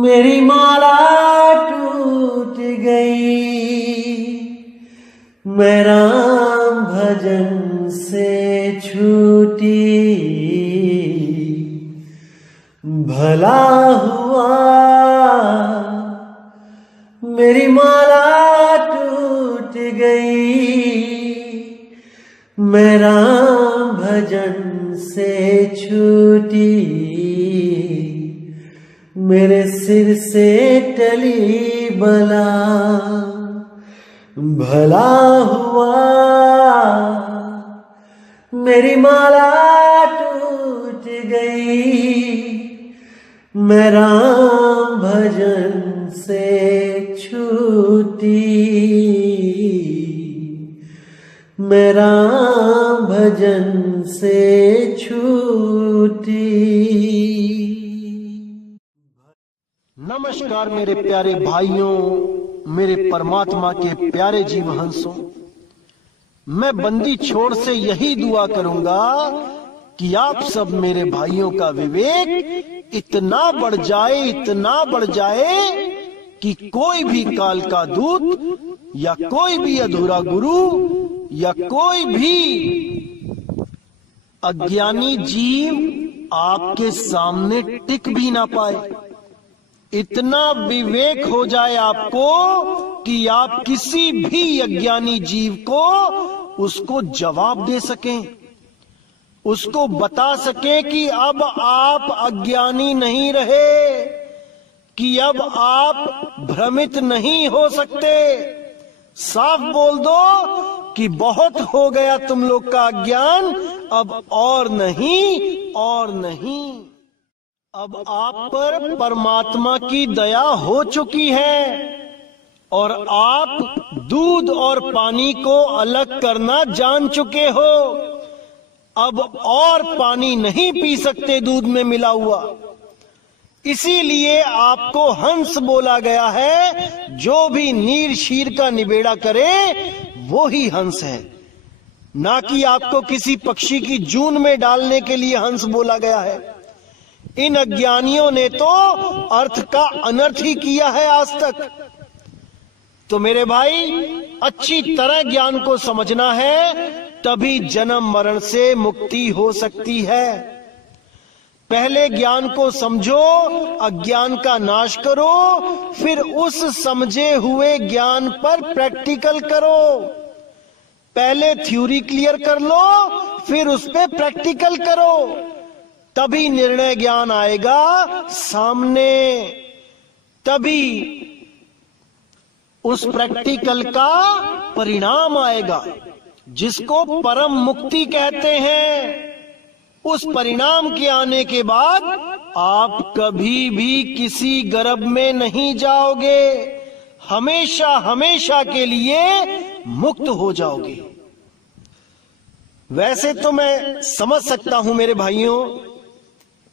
मेरी माला टूट गई, मैं राम भजन से छूटी। भला हुआ मेरी माला टूट गई, मैं राम भजन से छूटी। मेरे सिर से टली बला, भला हुआ मेरी माला टूट गई, मैं राम भजन से छूटी। मैं राम भजन से छूटी। नमस्कार मेरे प्यारे भाइयों, मेरे परमात्मा के प्यारे जीव हंसों। मैं बंदी छोड़ से यही दुआ करूंगा कि आप सब मेरे भाइयों का विवेक इतना बढ़ जाए, इतना बढ़ जाए कि कोई भी काल का दूत या कोई भी अधूरा गुरु या कोई भी अज्ञानी जीव आपके सामने टिक भी ना पाए। इतना विवेक हो जाए आपको कि आप किसी भी अज्ञानी जीव को उसको जवाब दे सकें, उसको बता सकें कि अब आप अज्ञानी नहीं रहे, कि अब आप भ्रमित नहीं हो सकते। साफ बोल दो कि बहुत हो गया तुम लोग का अज्ञान, अब और नहीं, और नहीं। अब आप पर परमात्मा की दया हो चुकी है और आप दूध और पानी को अलग करना जान चुके हो। अब और पानी नहीं पी सकते दूध में मिला हुआ, इसीलिए आपको हंस बोला गया है। जो भी नीर शीर का निबेड़ा करे वो ही हंस है, ना कि आपको किसी पक्षी की जून में डालने के लिए हंस बोला गया है। इन अज्ञानियों ने तो अर्थ का अनर्थ ही किया है आज तक। तो मेरे भाई, अच्छी तरह ज्ञान को समझना है, तभी जन्म मरण से मुक्ति हो सकती है। पहले ज्ञान को समझो, अज्ञान का नाश करो, फिर उस समझे हुए ज्ञान पर प्रैक्टिकल करो। पहले थ्योरी क्लियर कर लो, फिर उस पे प्रैक्टिकल करो, तभी निर्णय ज्ञान आएगा सामने। तभी उस प्रैक्टिकल का परिणाम आएगा, जिसको परम मुक्ति कहते हैं। उस परिणाम के आने के बाद आप कभी भी किसी गर्भ में नहीं जाओगे, हमेशा हमेशा के लिए मुक्त हो जाओगे। वैसे तो मैं समझ सकता हूं मेरे भाइयों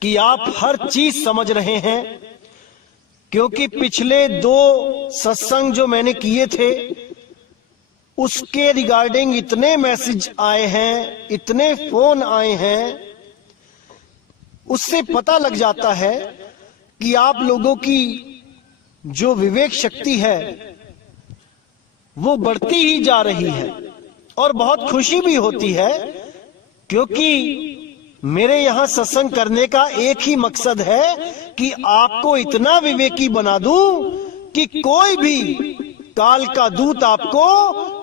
कि आप हर चीज समझ रहे हैं, क्योंकि पिछले 2 सत्संग जो मैंने किए थे उसके रिगार्डिंग इतने मैसेज आए हैं, इतने फोन आए हैं, उससे पता लग जाता है कि आप लोगों की जो विवेक शक्ति है वो बढ़ती ही जा रही है। और बहुत खुशी भी होती है, क्योंकि मेरे यहां सत्संग करने का एक ही मकसद है कि आपको इतना विवेकी बना दूं कि कोई भी काल का दूत आपको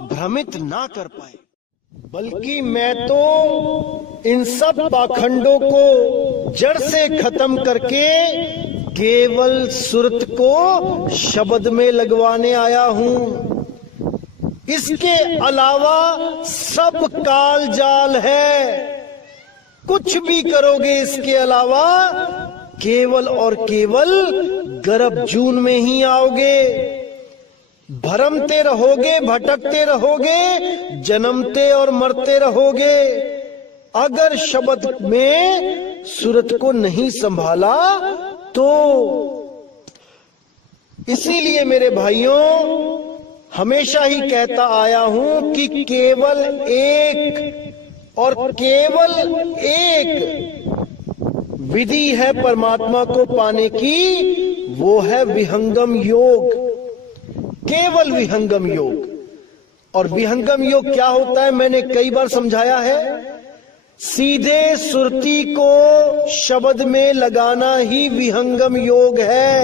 भ्रमित ना कर पाए। बल्कि मैं तो इन सब पाखंडों को जड़ से खत्म करके केवल सुरत को शब्द में लगवाने आया हूं। इसके अलावा सब काल जाल है। कुछ भी करोगे इसके अलावा, केवल और केवल गर्भ जून में ही आओगे। भरमते रहोगे, भटकते रहोगे, जन्मते और मरते रहोगे। अगर शब्द में सूरत को नहीं संभाला तो। इसीलिए मेरे भाइयों, हमेशा ही कहता आया हूं कि केवल एक और केवल एक विधि है परमात्मा को पाने की, वो है विहंगम योग, केवल विहंगम योग। और विहंगम योग क्या होता है मैंने कई बार समझाया है। सीधे सुरती को शब्द में लगाना ही विहंगम योग है,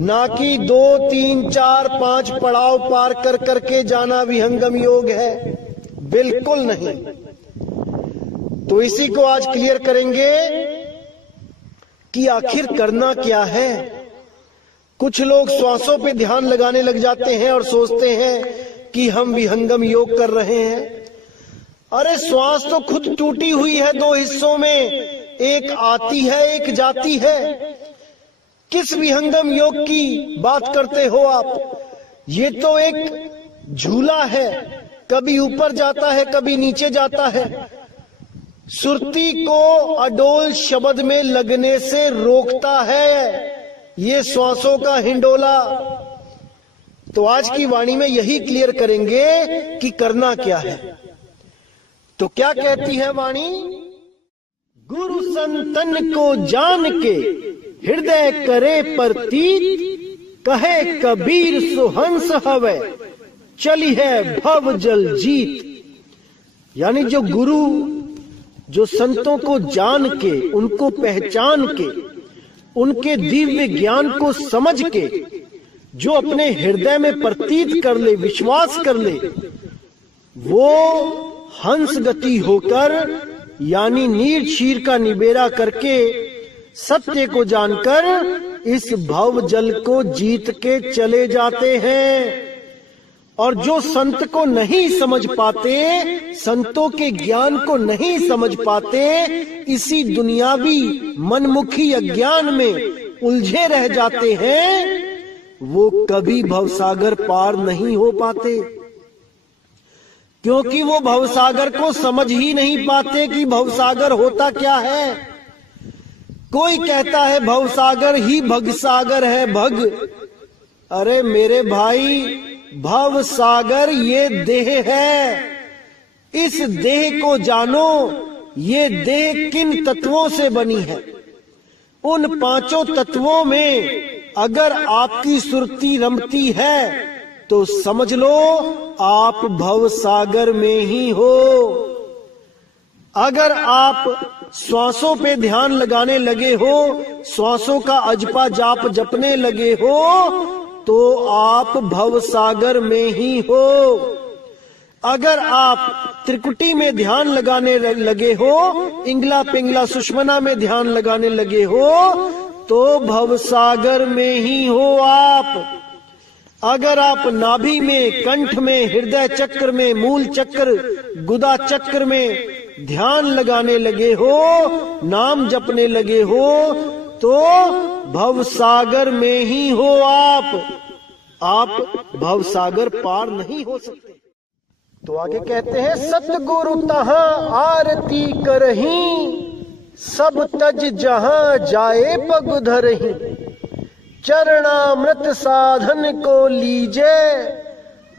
ना कि 2, 3, 4, 5 पड़ाव पार कर करके जाना विहंगम योग है, बिल्कुल नहीं। तो इसी को आज क्लियर करेंगे कि आखिर करना क्या है। कुछ लोग श्वासों पे ध्यान लगाने लग जाते हैं और सोचते हैं कि हम विहंगम योग कर रहे हैं। अरे श्वास तो खुद टूटी हुई है 2 हिस्सों में, एक आती है एक जाती है। किस विहंगम योग की बात करते हो आप? ये तो एक झूला है, कभी ऊपर जाता है कभी नीचे जाता है। सुरती को अडोल शब्द में लगने से रोकता है ये श्वासों का हिंडोला। तो आज की वाणी में यही क्लियर करेंगे कि करना क्या है। तो क्या कहती है वाणी? गुरु संतन को जान के हृदय करे प्रतीत, कहे कबीर सुहंस हवे चली है भव जल जीत। यानी जो गुरु, जो संतों को जान के, उनको पहचान के, उनके दिव्य ज्ञान को समझ के जो अपने हृदय में प्रतीत कर ले, विश्वास कर ले, वो हंस गति होकर यानी नीर क्षीर का निबेरा करके सत्य को जानकर इस भव जल को जीत के चले जाते हैं। और जो संत को नहीं समझ पाते, संतों के ज्ञान को नहीं समझ पाते, इसी दुनियावी मनमुखी अज्ञान में उलझे रह जाते हैं, वो कभी भवसागर पार नहीं हो पाते। क्योंकि वो भवसागर को समझ ही नहीं पाते कि भवसागर होता क्या है। कोई कहता है भवसागर ही भगसागर है, भग। अरे मेरे भाई, भव सागर ये देह है। इस देह को जानो, ये देह किन तत्वों से बनी है। उन 5 तत्वों में अगर आपकी सुरती रमती है तो समझ लो आप भव सागर में ही हो। अगर आप श्वासों पे ध्यान लगाने लगे हो, श्वासों का अजपा जाप जपने लगे हो, तो आप भवसागर में ही हो। अगर आप त्रिकुटी में ध्यान लगाने लगे हो, इंगला पिंगला सुषमना में ध्यान लगाने लगे हो, तो भवसागर में ही हो आप। अगर आप नाभि में, कंठ में, हृदय चक्र में, मूल चक्र, गुदा चक्र में ध्यान लगाने लगे हो, नाम जपने लगे हो, तो भवसागर में ही हो आप भवसागर पार नहीं हो सकते। तो आगे कहते हैं, सतगुरु तहां आरती करहीं, सब तज जहां जाए पग धरहीं, चरणामृत साधन को लीजे,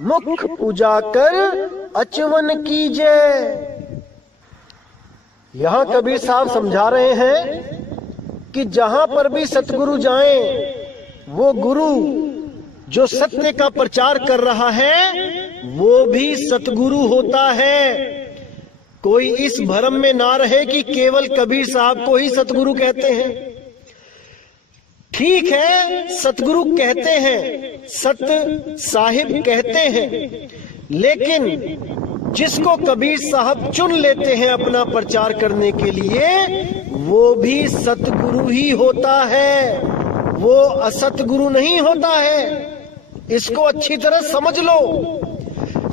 मुख पूजा कर अचवन कीजे। यहां कबीर साहब समझा रहे हैं कि जहां पर भी सतगुरु जाएं, वो गुरु जो सत्य का प्रचार कर रहा है वो भी सतगुरु होता है। कोई इस भ्रम में ना रहे कि केवल कबीर साहब को ही सतगुरु कहते हैं। ठीक है, सतगुरु कहते हैं, सत साहिब कहते हैं, लेकिन जिसको कबीर साहब चुन लेते हैं अपना प्रचार करने के लिए, वो भी सतगुरु ही होता है, वो असतगुरु नहीं होता है। इसको अच्छी तरह समझ लो।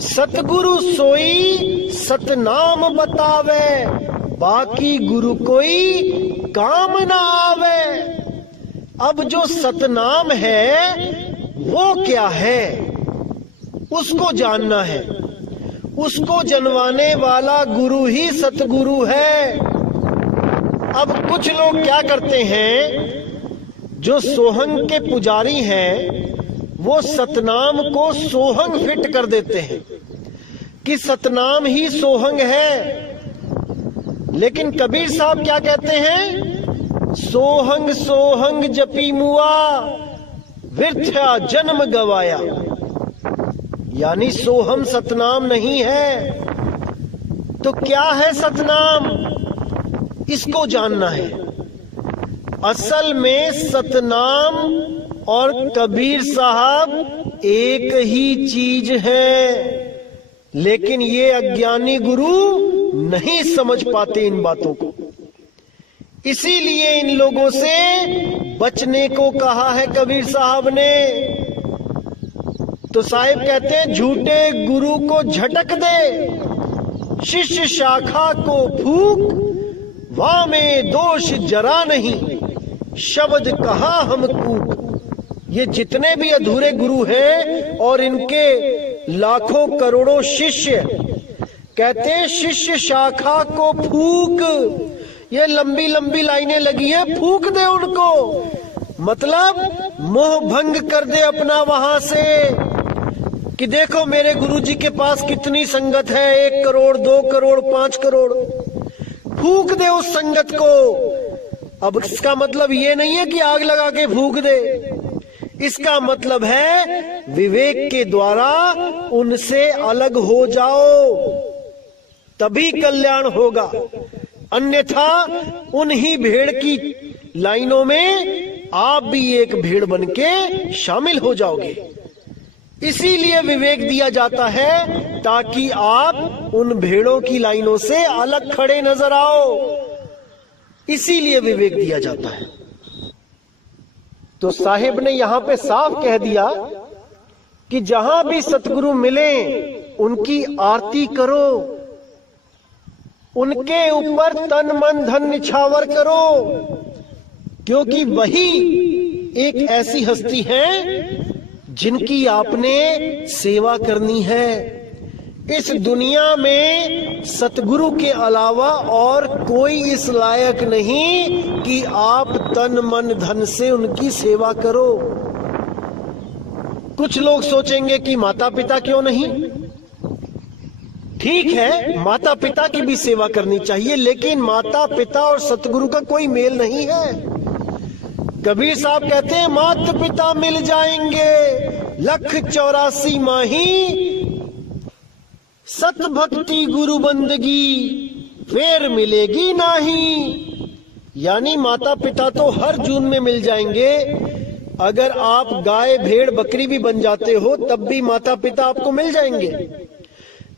सतगुरु सोई सतनाम बतावे, बाकी गुरु कोई काम ना आवे। अब जो सतनाम है वो क्या है, उसको जानना है। उसको जनवाने वाला गुरु ही सतगुरु है। अब कुछ लोग क्या करते हैं, जो सोहंग के पुजारी हैं, वो सतनाम को सोहंग फिट कर देते हैं कि सतनाम ही सोहंग है। लेकिन कबीर साहब क्या कहते हैं सोहंग सोहंग जपी मुआ, व्यर्थया जन्म गवाया। यानी सोहम सतनाम नहीं है तो क्या है सतनाम, इसको जानना है। असल में सतनाम और कबीर साहब एक ही चीज है, लेकिन ये अज्ञानी गुरु नहीं समझ पाते इन बातों को। इसीलिए इन लोगों से बचने को कहा है कबीर साहब ने। तो साहिब कहते हैं झूठे गुरु को झटक दे, शिष्य शाखा को फूक, वाह में दोष जरा नहीं, शब्द कहा हम कूक। ये जितने भी अधूरे गुरु हैं और इनके लाखों करोड़ों शिष्य, कहते हैं शिष्य शाखा को फूक। ये लंबी लंबी लाइनें लगी हैं, फूक दे उनको, मतलब मोह भंग कर दे अपना वहां से कि देखो मेरे गुरुजी के पास कितनी संगत है, 1 करोड़ 2 करोड़ 5 करोड़। फूक दे उस संगत को। अब इसका मतलब ये नहीं है कि आग लगा के फूक दे, इसका मतलब है विवेक के द्वारा उनसे अलग हो जाओ, तभी कल्याण होगा। अन्यथा उन्हीं भेड़ की लाइनों में आप भी एक भेड़ बनके शामिल हो जाओगे। इसीलिए विवेक दिया जाता है ताकि आप उन भेड़ों की लाइनों से अलग खड़े नजर आओ, इसीलिए विवेक दिया जाता है। तो साहिब ने यहां पे साफ कह दिया कि जहां भी सतगुरु मिले उनकी आरती करो, उनके ऊपर तन मन धन निछावर करो, क्योंकि वही एक ऐसी हस्ती है जिनकी आपने सेवा करनी है। इस दुनिया में सतगुरु के अलावा और कोई इस लायक नहीं कि आप तन मन धन से उनकी सेवा करो। कुछ लोग सोचेंगे कि माता पिता क्यों नहीं, ठीक है माता पिता की भी सेवा करनी चाहिए, लेकिन माता पिता और सतगुरु का कोई मेल नहीं है। कबीर साहब कहते हैं माता पिता मिल जाएंगे 184 माही, सत भक्ति गुरु बंदगी फिर मिलेगी नहीं। यानी माता पिता तो हर जून में मिल जाएंगे, अगर आप गाय भेड़ बकरी भी बन जाते हो तब भी माता पिता आपको मिल जाएंगे,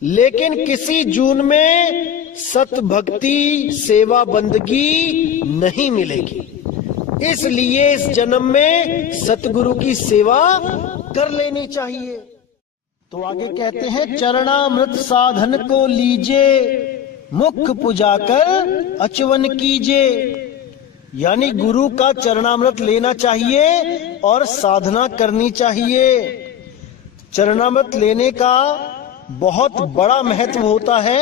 लेकिन किसी जून में सत भक्ति सेवा बंदगी नहीं मिलेगी। इसलिए इस जन्म में सतगुरु की सेवा कर लेनी चाहिए। तो आगे कहते हैं चरणामृत साधन को लीजे, मुख पुजा कर अचवन कीजे। यानी गुरु का चरणामृत लेना चाहिए और साधना करनी चाहिए। चरणामृत लेने का बहुत बड़ा महत्व होता है,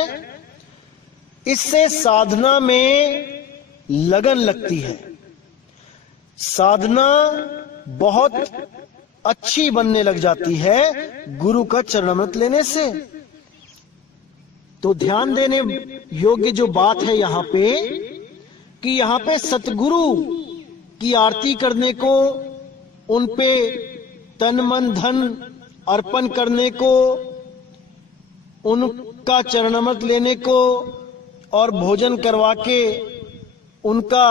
इससे साधना में लगन लगती है, साधना बहुत अच्छी बनने लग जाती है गुरु का चरणामृत लेने से। तो ध्यान देने योग्य जो बात है यहाँ पे कि यहाँ पे सतगुरु की आरती करने को, उन पे तन मन धन अर्पण करने को, उनका चरणामृत लेने को और भोजन करवा के उनका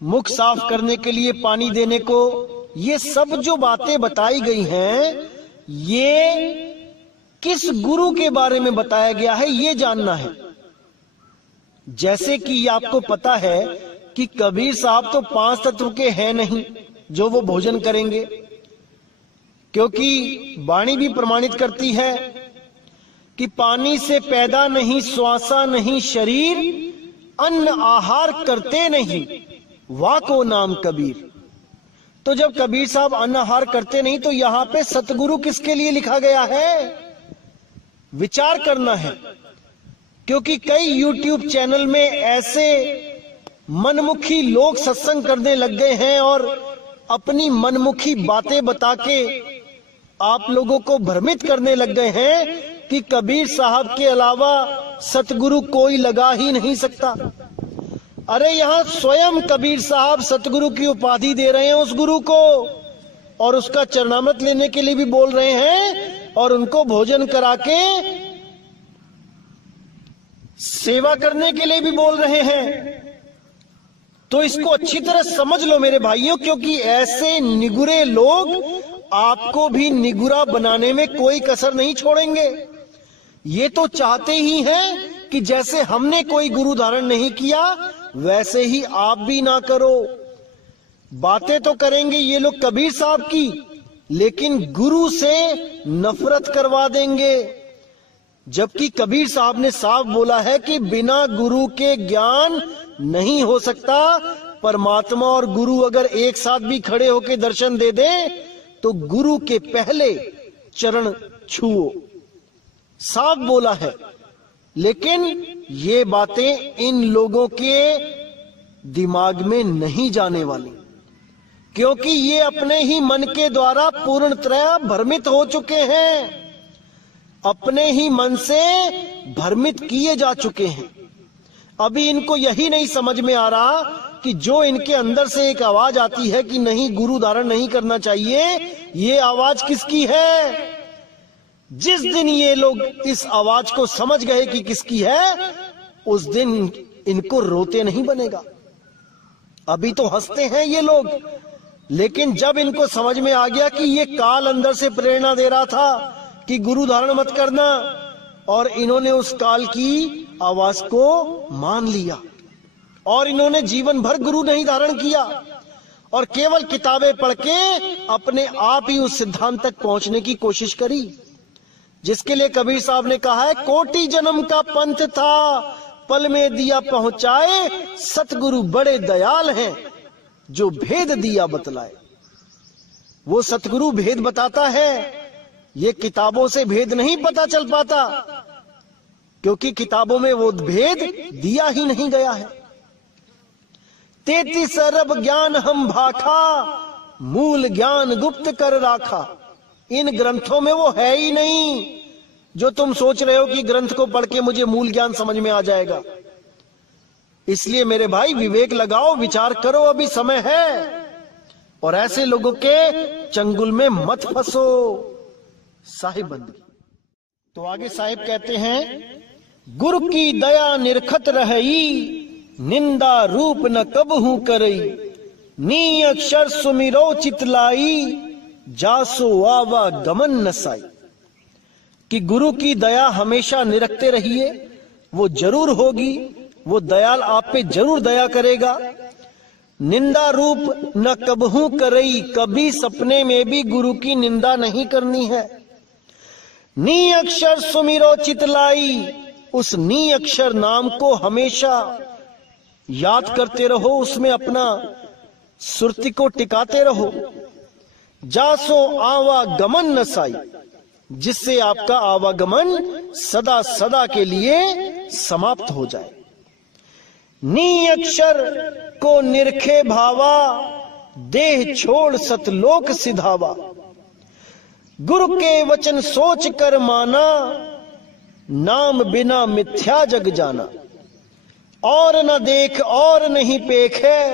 मुख साफ करने के लिए पानी देने को, ये सब जो बातें बताई गई हैं ये किस गुरु के बारे में बताया गया है ये जानना है। जैसे कि आपको पता है कि कबीर साहब तो 5 तत्व के हैं नहीं जो वो भोजन करेंगे, क्योंकि वाणी भी प्रमाणित करती है कि पानी से पैदा नहीं श्वासा नहीं शरीर, अन्न आहार करते नहीं वाह को नाम कबीर। तो जब कबीर साहब अन्न आहार करते नहीं तो यहां पे सतगुरु किसके लिए लिखा गया है, विचार करना है। क्योंकि कई YouTube चैनल में ऐसे मनमुखी लोग सत्संग करने लग गए हैं और अपनी मनमुखी बातें बता के आप लोगों को भ्रमित करने लग गए हैं कि कबीर साहब के अलावा सतगुरु कोई लगा ही नहीं सकता। अरे यहां स्वयं कबीर साहब सतगुरु की उपाधि दे रहे हैं उस गुरु को, और उसका चरणामृत लेने के लिए भी बोल रहे हैं, और उनको भोजन करा के सेवा करने के लिए भी बोल रहे हैं। तो इसको अच्छी तरह समझ लो मेरे भाइयों, क्योंकि ऐसे निगुरे लोग आपको भी निगुरा बनाने में कोई कसर नहीं छोड़ेंगे। ये तो चाहते ही हैं कि जैसे हमने कोई गुरु धारण नहीं किया वैसे ही आप भी ना करो। बातें तो करेंगे ये लोग कबीर साहब की, लेकिन गुरु से नफरत करवा देंगे। जबकि कबीर साहब ने साफ बोला है कि बिना गुरु के ज्ञान नहीं हो सकता। परमात्मा और गुरु अगर एक साथ भी खड़े होकर दर्शन दे दें तो गुरु के पहले चरण छुओ, साफ बोला है। लेकिन ये बातें इन लोगों के दिमाग में नहीं जाने वाली, क्योंकि ये अपने ही मन के द्वारा पूर्णतः भ्रमित हो चुके हैं, अपने ही मन से भ्रमित किए जा चुके हैं। अभी इनको यही नहीं समझ में आ रहा कि जो इनके अंदर से एक आवाज आती है कि नहीं गुरु धारण नहीं करना चाहिए, ये आवाज किसकी है। जिस दिन ये लोग इस आवाज को समझ गए कि किसकी है, उस दिन इनको रोते नहीं बनेगा। अभी तो हंसते हैं ये लोग, लेकिन जब इनको समझ में आ गया कि ये काल अंदर से प्रेरणा दे रहा था कि गुरु धारण मत करना, और इन्होंने उस काल की आवाज को मान लिया और इन्होंने जीवन भर गुरु नहीं धारण किया और केवल किताबें पढ़ के अपने आप ही उस सिद्धांत तक पहुंचने की कोशिश करी, जिसके लिए कबीर साहब ने कहा है कोटि जन्म का पंथ था, पल में दिया पहुंचाए, सतगुरु बड़े दयाल हैं, जो भेद दिया बतलाए। वो सतगुरु भेद बताता है, ये किताबों से भेद नहीं पता चल पाता, क्योंकि किताबों में वो भेद दिया ही नहीं गया है। 33 अरब ज्ञान हम भाखा, मूल ज्ञान गुप्त कर राखा। इन ग्रंथों में वो है ही नहीं जो तुम सोच रहे हो कि ग्रंथ को पढ़ के मुझे मूल ज्ञान समझ में आ जाएगा। इसलिए मेरे भाई विवेक लगाओ, विचार करो, अभी समय है, और ऐसे लोगों के चंगुल में मत फंसो। साहिब बंदी। तो आगे साहिब कहते हैं, गुरु की दया निरखत रही, निंदा रूप न कबहू करई, नी अक्षर सुमिरो चितलाई, जासो आवा गमन नसाई। कि गुरु की दया हमेशा निरखते रहिए, वो जरूर होगी, वो दयाल आप पे जरूर दया करेगा। निंदा रूप न कबहू करई, कभी सपने में भी गुरु की निंदा नहीं करनी है। नी अक्षर सुमिरो चितलाई, उस नी अक्षर नाम को हमेशा याद करते रहो, उसमें अपना सुरती को टिकाते रहो। जासो आवागमन नसाई, जिससे आपका आवागमन सदा सदा के लिए समाप्त हो जाए। नी अक्षर को निरखे भावा, देह छोड़ सतलोक सिधावा। गुरु के वचन सोच कर माना, नाम बिना मिथ्या जग जाना। और न देख और नहीं पेख है,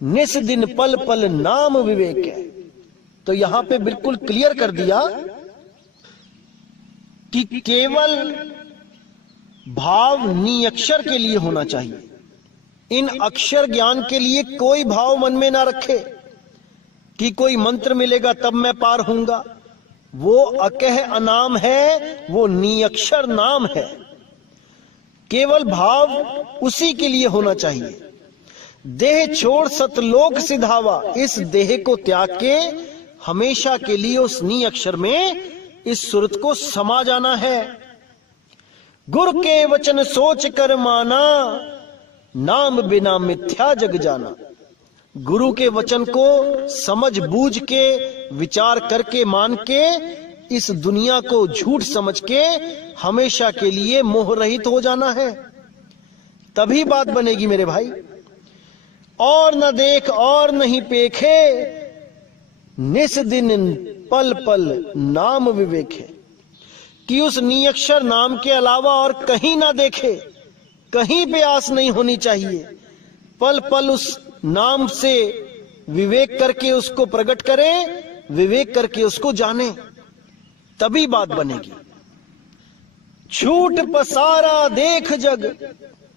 निस दिन पल पल नाम विवेक है। तो यहां पे बिल्कुल क्लियर कर दिया कि केवल भाव नी अक्षर के लिए होना चाहिए। इन अक्षर ज्ञान के लिए कोई भाव मन में ना रखे कि कोई मंत्र मिलेगा तब मैं पार होऊंगा। वो अकह अनाम है, वो नी अक्षर नाम है। केवल भाव उसी के लिए होना चाहिए। देह छोड़ सतलोक सिधावा, इस देह को त्याग के हमेशा के लिए उस नी अक्षर में इस सुरत को समा जाना है। गुरु के वचन सोच कर माना, नाम बिना मिथ्या जग जाना। गुरु के वचन को समझ बूझ के विचार करके मान के इस दुनिया को झूठ समझ के हमेशा के लिए मोह रहित हो जाना है, तभी बात बनेगी मेरे भाई। और न देख और नहीं पेखे, निस दिन पल पल नाम विवेक है। कि उस नियक्षर नाम के अलावा और कहीं ना देखे, कहीं पे आस नहीं होनी चाहिए। पल पल उस नाम से विवेक करके उसको प्रकट करें, विवेक करके उसको जाने, तभी बात बनेगी। छूट पसारा देख जग,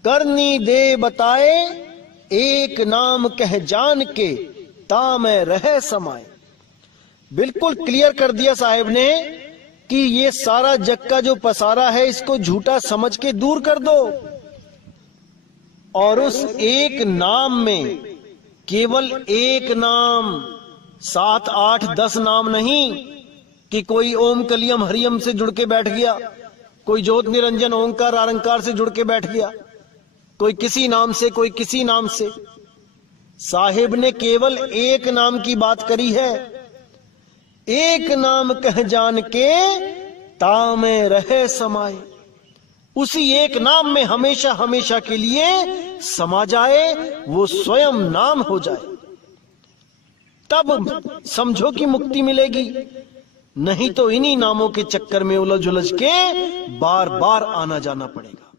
करनी दे बताए, एक नाम कह जान के, ता मैं रह समाए। बिल्कुल क्लियर कर दिया साहिब ने कि ये सारा जग का जो पसारा है इसको झूठा समझ के दूर कर दो, और उस एक नाम में, केवल एक नाम, 7 8 10 नाम नहीं कि कोई ओम कलियम हरियम से जुड़ के बैठ गया, कोई ज्योत निरंजन ओंकार आरंकार से जुड़ के बैठ गया, कोई किसी नाम से, कोई किसी नाम से। साहिब ने केवल एक नाम की बात करी है। एक नाम कह जान के, ता में रहे समाए। उसी एक नाम में हमेशा हमेशा के लिए समा जाए, वो स्वयं नाम हो जाए, तब समझो कि मुक्ति मिलेगी। नहीं तो इन्हीं नामों के चक्कर में उलझ उलझ के बार बार आना जाना पड़ेगा।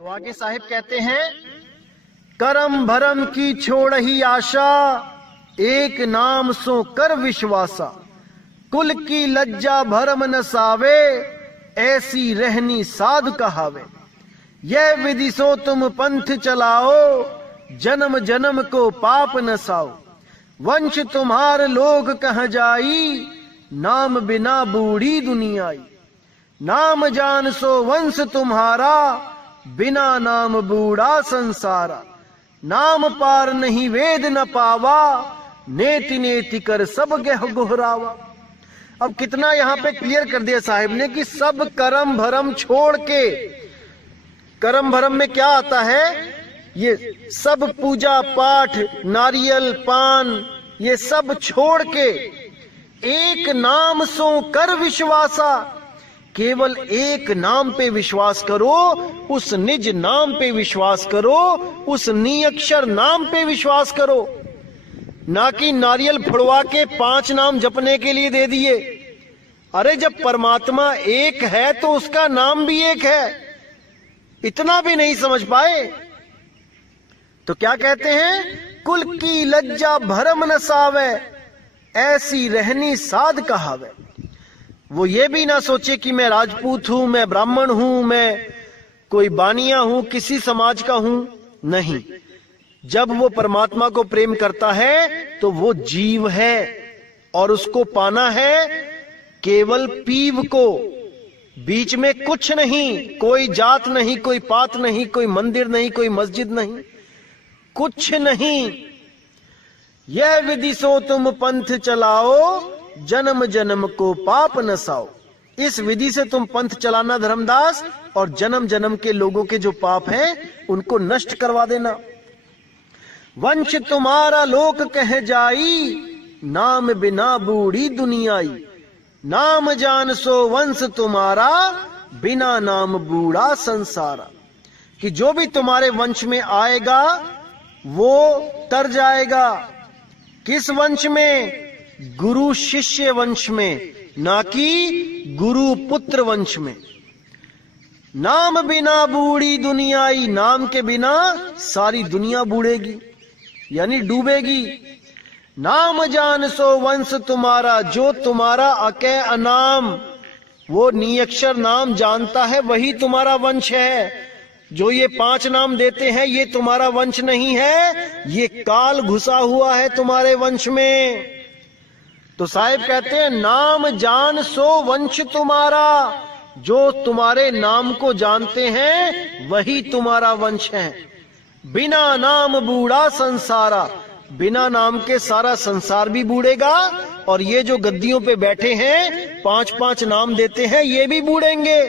तो आगे साहिब कहते हैं, करम भरम की छोड़ ही आशा, एक नाम सो कर विश्वासा, कुल की लज्जा भरम न सावे, ऐसी रहनी साध कहावे। यह विधि सो तुम पंथ चलाओ, जन्म जन्म को पाप न साओ। वंश तुम्हार लोग कह जाई, नाम बिना बूढ़ी दुनियाई। नाम जान सो वंश तुम्हारा, बिना नाम बूढ़ा संसारा। नाम पार नहीं वेद न पावा, नेति नेति कर सब गह गोहरावा। अब कितना यहाँ पे क्लियर कर दिया साहिब ने कि सब कर्म भरम छोड़ के, कर्म भरम में क्या आता है, ये सब पूजा पाठ, नारियल पान, ये सब छोड़ के एक नाम सो कर विश्वासा, केवल एक नाम पे विश्वास करो, उस निज नाम पे विश्वास करो, उस निअक्षर नाम पे विश्वास करो। ना कि नारियल फुड़वा के 5 नाम जपने के लिए दे दिए। अरे जब परमात्मा एक है तो उसका नाम भी एक है, इतना भी नहीं समझ पाए। तो क्या कहते हैं, कुल की लज्जा भरम न सावे, ऐसी रहनी साध कहावे। वो ये भी ना सोचे कि मैं राजपूत हूं, मैं ब्राह्मण हूं, मैं कोई बानिया हूं, किसी समाज का हूं, नहीं। जब वो परमात्मा को प्रेम करता है तो वो जीव है, और उसको पाना है केवल पीव को, बीच में कुछ नहीं, कोई जात नहीं, कोई पात नहीं, कोई मंदिर नहीं, कोई मस्जिद नहीं, कुछ नहीं। यह विधि सो तुम पंथ चलाओ, जन्म जन्म को पाप न साओ। इस विधि से तुम पंथ चलाना धर्मदास, और जन्म जन्म के लोगों के जो पाप हैं उनको नष्ट करवा देना। वंश तुम्हारा लोक कह जाई, नाम बिना बूढ़ी दुनियाई। नाम जान सो वंश तुम्हारा, बिना नाम बूढ़ा संसारा। कि जो भी तुम्हारे वंश में आएगा वो तर जाएगा। किस वंश में? गुरु शिष्य वंश में, ना कि गुरु पुत्र वंश में। नाम बिना बूढ़ी दुनियाई, नाम के बिना सारी दुनिया बूढ़ेगी यानी डूबेगी। नाम जान सो वंश तुम्हारा, जो तुम्हारा अके अनाम, वो निअक्षर नाम जानता है वही तुम्हारा वंश है। जो ये 5 नाम देते हैं ये तुम्हारा वंश नहीं है, ये काल घुसा हुआ है तुम्हारे वंश में। तो साहिब कहते हैं नाम जान सो वंश तुम्हारा, जो तुम्हारे नाम को जानते हैं वही तुम्हारा वंश है। बिना नाम बूढ़ा संसारा, बिना नाम के सारा संसार भी बूढ़ेगा, और ये जो गद्दियों पे बैठे हैं 5-5 नाम देते हैं ये भी बूढ़ेंगे,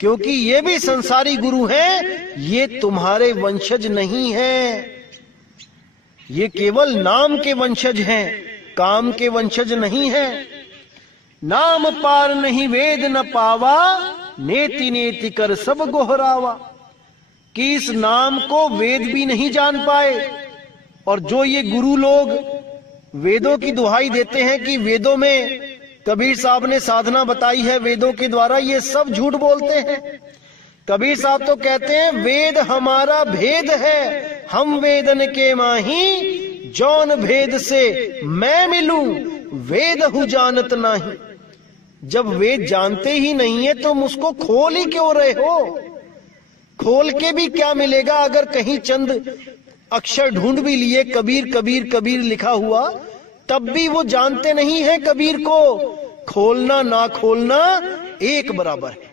क्योंकि ये भी संसारी गुरु हैं, ये तुम्हारे वंशज नहीं हैं। ये केवल नाम के वंशज हैं, काम के वंशज नहीं हैं। नाम पार नहीं वेद न पावा, नेति नेति कर सब गोहरावा। कि इस नाम को वेद भी नहीं जान पाए, और जो ये गुरु लोग वेदों की दुहाई देते हैं कि वेदों में कबीर साहब ने साधना बताई है वेदों के द्वारा, ये सब झूठ बोलते हैं। कबीर साहब तो कहते हैं वेद हमारा भेद है, हम वेदन के माही, जौन भेद से मैं मिलूं, वेद हु जानत नाही। जब वेद जानते ही नहीं है तो उसको खोल ही क्यों रहे हो? खोल के भी क्या मिलेगा? अगर कहीं चंद अक्षर ढूंढ भी लिए, कबीर कबीर कबीर लिखा हुआ, तब भी वो जानते नहीं है कबीर को। खोलना ना खोलना एक बराबर है।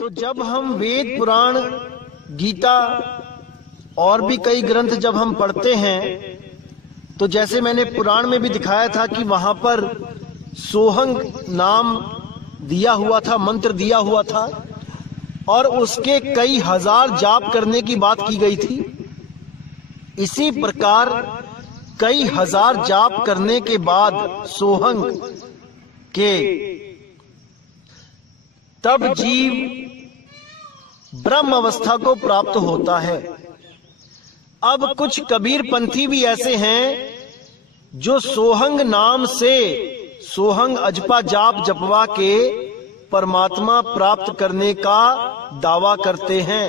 तो जब हम वेद, पुराण, गीता और भी कई ग्रंथ जब हम पढ़ते हैं, तो जैसे मैंने पुराण में भी दिखाया था कि वहां पर सोहंग नाम दिया हुआ था, मंत्र दिया हुआ था, और उसके कई हजार जाप करने की बात की गई थी। इसी प्रकार कई हजार जाप करने के बाद सोहंग के तब जीव ब्रह्म अवस्था को प्राप्त होता है। अब कुछ कबीर पंथी भी ऐसे हैं जो सोहंग नाम से, सोहंग अजपा जाप जपवा के परमात्मा प्राप्त करने का दावा करते हैं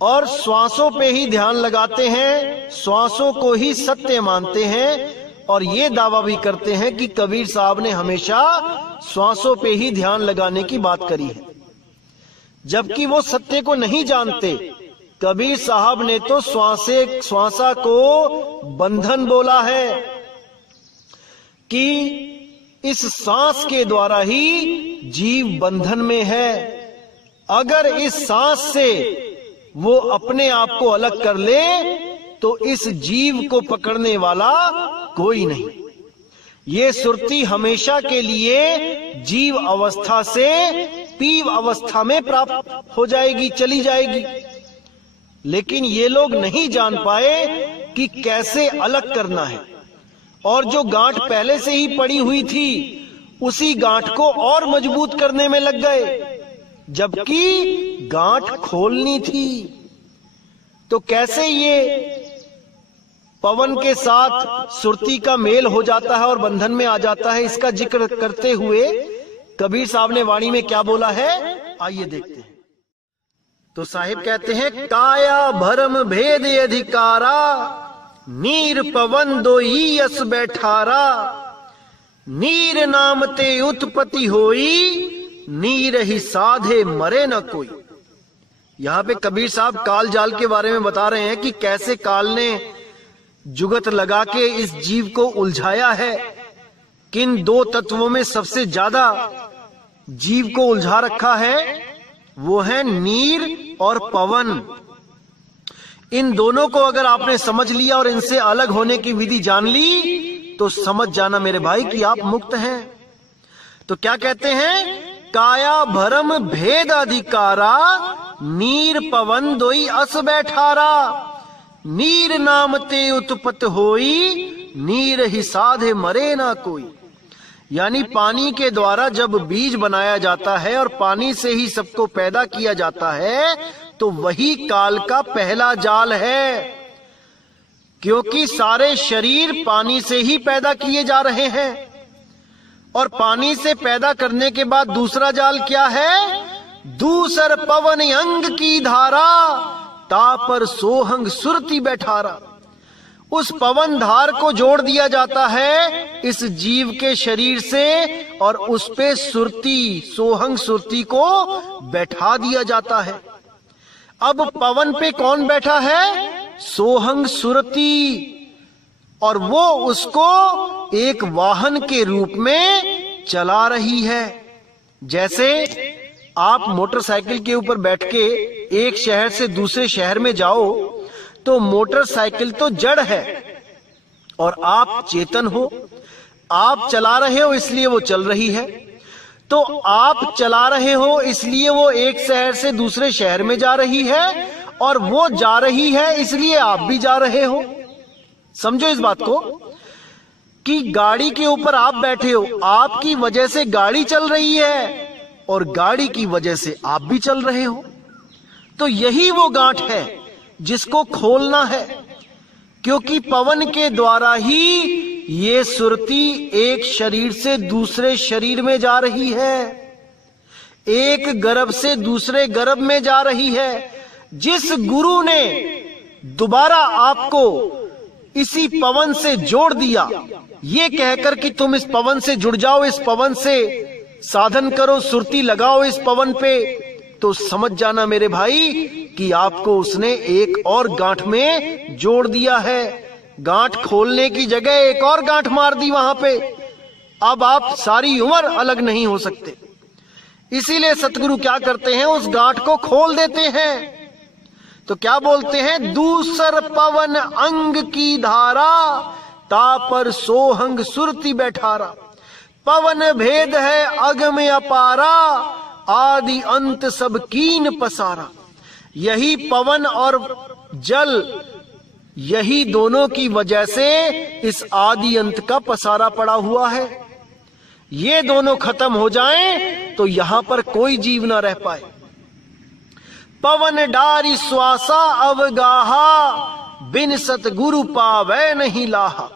और श्वासों पे ही ध्यान लगाते हैं, श्वासों को ही सत्य मानते हैं, और ये दावा भी करते हैं कि कबीर साहब ने हमेशा श्वासों पे ही ध्यान लगाने की बात करी है, जबकि वो सत्य को नहीं जानते। कबीर साहब ने तो श्वासा को बंधन बोला है कि इस सांस के द्वारा ही जीव बंधन में है। अगर इस सांस से वो अपने आप को अलग कर ले तो इस जीव को पकड़ने वाला कोई नहीं। ये सुरती हमेशा के लिए जीव अवस्था से पीव अवस्था में प्राप्त हो जाएगी, चली जाएगी। लेकिन ये लोग नहीं जान पाए कि कैसे अलग करना है, और जो गांठ पहले से ही पड़ी हुई थी उसी गांठ को और मजबूत करने में लग गए, जबकि गांठ खोलनी थी। तो कैसे ये पवन के साथ सुरती का मेल हो जाता है और बंधन में आ जाता है, इसका जिक्र करते हुए कबीर साहब ने वाणी में क्या बोला है, आइए देखते हैं। तो साहिब कहते हैं, काया भरम भेद अधिकारा, नीर पवन दोई यस बैठारा, नीर नाम ते उत्पत्ति होई, नीर ही साधे मरे न कोई। यहां पे कबीर साहब काल जाल के बारे में बता रहे हैं कि कैसे काल ने जुगत लगा के इस जीव को उलझाया है। किन दो तत्वों में सबसे ज्यादा जीव को उलझा रखा है, वो है नीर और पवन। इन दोनों को अगर आपने समझ लिया और इनसे अलग होने की विधि जान ली तो समझ जाना मेरे भाई कि आप मुक्त हैं। तो क्या कहते हैं, काया भरम भेद अधिकारा, नीर पवन दोई अस बैठारा, नीर नाम ते उत्पत्ति होई, नीर ही साधे मरे ना कोई। यानी पानी के द्वारा जब बीज बनाया जाता है और पानी से ही सबको पैदा किया जाता है, तो वही काल का पहला जाल है, क्योंकि सारे शरीर पानी से ही पैदा किए जा रहे हैं। और पानी से पैदा करने के बाद दूसरा जाल क्या है, दूसर पवन अंग की धारा, तापर सोहंग सुरती बैठारा। उस पवन धार को जोड़ दिया जाता है इस जीव के शरीर से और उस पे सुरती, सोहंग सुरती को बैठा दिया जाता है। अब पवन पे कौन बैठा है, सोहंग सुरती, और वो उसको एक वाहन के रूप में चला रही है। जैसे आप मोटरसाइकिल के ऊपर बैठ के एक शहर से दूसरे शहर में जाओ तो मोटरसाइकिल तो जड़ है और आप चेतन हो, आप चला रहे हो इसलिए वो चल रही है। तो आप चला रहे हो इसलिए वो एक शहर से दूसरे शहर में जा रही है, और वो जा रही है इसलिए आप भी जा रहे हो। समझो इस बात को कि गाड़ी के ऊपर आप बैठे हो, आपकी वजह से गाड़ी चल रही है और गाड़ी की वजह से आप भी चल रहे हो। तो यही वो गांठ है जिसको खोलना है, क्योंकि पवन के द्वारा ही ये सुरती एक शरीर से दूसरे शरीर में जा रही है, एक गर्भ से दूसरे गर्भ में जा रही है। जिस गुरु ने दोबारा आपको इसी पवन से जोड़ दिया, ये कहकर कि तुम इस पवन से जुड़ जाओ, इस पवन से साधन करो, सुरती लगाओ इस पवन पे, तो समझ जाना मेरे भाई कि आपको उसने एक और गांठ में जोड़ दिया है। गांठ खोलने की जगह एक और गांठ मार दी वहां पे। अब आप सारी उम्र अलग नहीं हो सकते। इसीलिए सतगुरु क्या करते हैं, उस गांठ को खोल देते हैं। तो क्या बोलते हैं, दूसर पवन अंग की धारा, तापर सोहंग सुरती बैठारा। पवन भेद है अग में अपारा, आदि अंत सब कीन पसारा। यही पवन और जल, यही दोनों की वजह से इस आदि अंत का पसारा पड़ा हुआ है। ये दोनों खत्म हो जाएं तो यहां पर कोई जीव ना रह पाए। पवन डारी श्वासा अवगाहा, बिन सतगुरु पावै नहीं लाहा।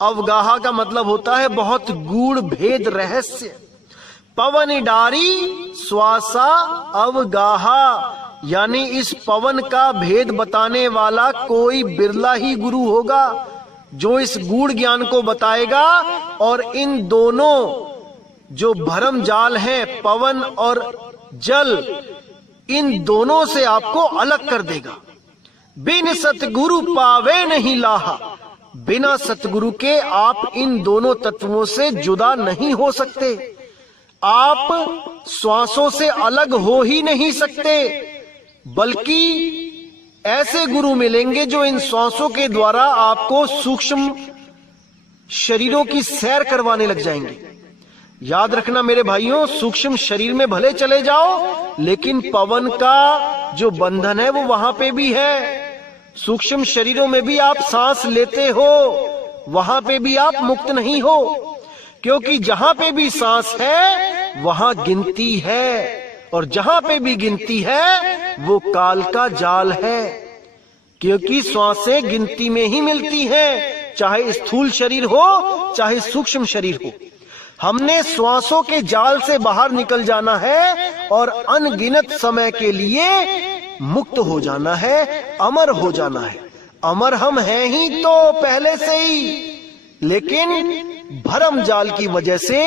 अवगाहा का मतलब होता है बहुत गूढ़ भेद रहस्य। पवन डारी श्वासा अवगाहा, यानी इस पवन का भेद बताने वाला कोई बिरला ही गुरु होगा जो इस गूढ़ ज्ञान को बताएगा और इन दोनों जो भरम जाल हैं, पवन और जल, इन दोनों से आपको अलग कर देगा। बिन सतगुरु पावे नहीं लाहा, बिना सतगुरु के आप इन दोनों तत्वों से जुदा नहीं हो सकते। आप श्वासों से अलग हो ही नहीं सकते, बल्कि ऐसे गुरु मिलेंगे जो इन श्वासों के द्वारा आपको सूक्ष्म शरीरों की सैर करवाने लग जाएंगे। याद रखना मेरे भाइयों, सूक्ष्म शरीर में भले चले जाओ, लेकिन पवन का जो बंधन है वो वहां पे भी है। सूक्ष्म शरीरों में भी आप सांस लेते हो, वहां पे भी आप मुक्त नहीं हो, क्योंकि जहां पे भी सांस है वहां गिनती है, और जहां पे भी गिनती है वो काल का जाल है। क्योंकि श्वासें गिनती में ही मिलती हैं, चाहे स्थूल शरीर हो चाहे सूक्ष्म शरीर हो। हमने श्वासों के जाल से बाहर निकल जाना है और अनगिनत समय के लिए मुक्त हो जाना है, अमर हो जाना है। अमर हम हैं ही तो पहले से ही, लेकिन भरम जाल की वजह से,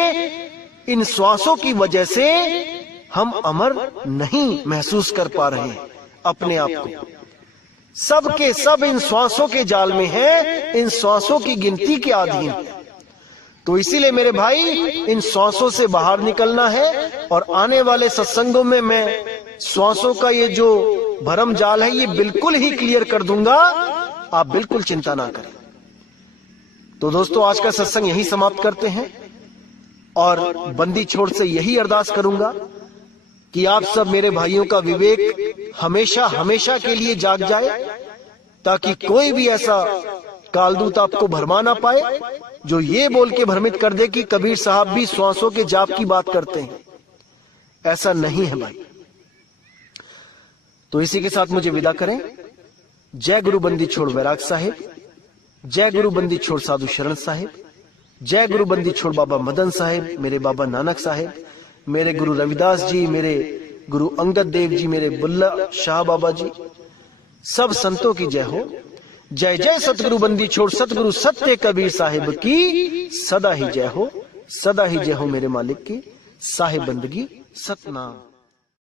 इन श्वासों की वजह से हम अमर नहीं महसूस कर पा रहे हैं अपने आप को। सब के सब इन श्वासों के जाल में हैं, इन श्वासों की गिनती के अधीन। तो इसीलिए मेरे भाई इन श्वासों से बाहर निकलना है, और आने वाले सत्संगों में मैं श्वासों का ये जो भरम जाल है ये बिल्कुल ही क्लियर कर दूंगा, आप बिल्कुल चिंता ना करें। तो दोस्तों आज का सत्संग यही समाप्त करते हैं, और बंदी छोड़ से यही अरदास करूंगा कि आप सब मेरे भाइयों का विवेक हमेशा हमेशा के लिए जाग जाए, ताकि कोई भी ऐसा कालदूत आपको भरमा ना पाए जो ये बोल के भ्रमित कर दे कि कबीर साहब भी श्वासों के जाप की बात करते हैं। ऐसा नहीं है भाई। तो इसी के साथ मुझे विदा करें। जय गुरु बंदी छोड़ वैराग साहिब, जय गुरु बंदी छोड़ साधु शरण साहिब, जय गुरु बंदी छोड़ बाबा मदन साहिब, मेरे बाबा नानक साहिब, मेरे गुरु रविदास जी, मेरे गुरु अंगद देव जी, मेरे बुल्ला शाह बाबा जी, सब संतों की जय हो। जय जय सतगुरु बंदी छोड़ सतगुरु सत्य कबीर साहिब की सदा ही जय हो, सदा ही जय हो मेरे मालिक की। साहिब बंदगी सतनाम।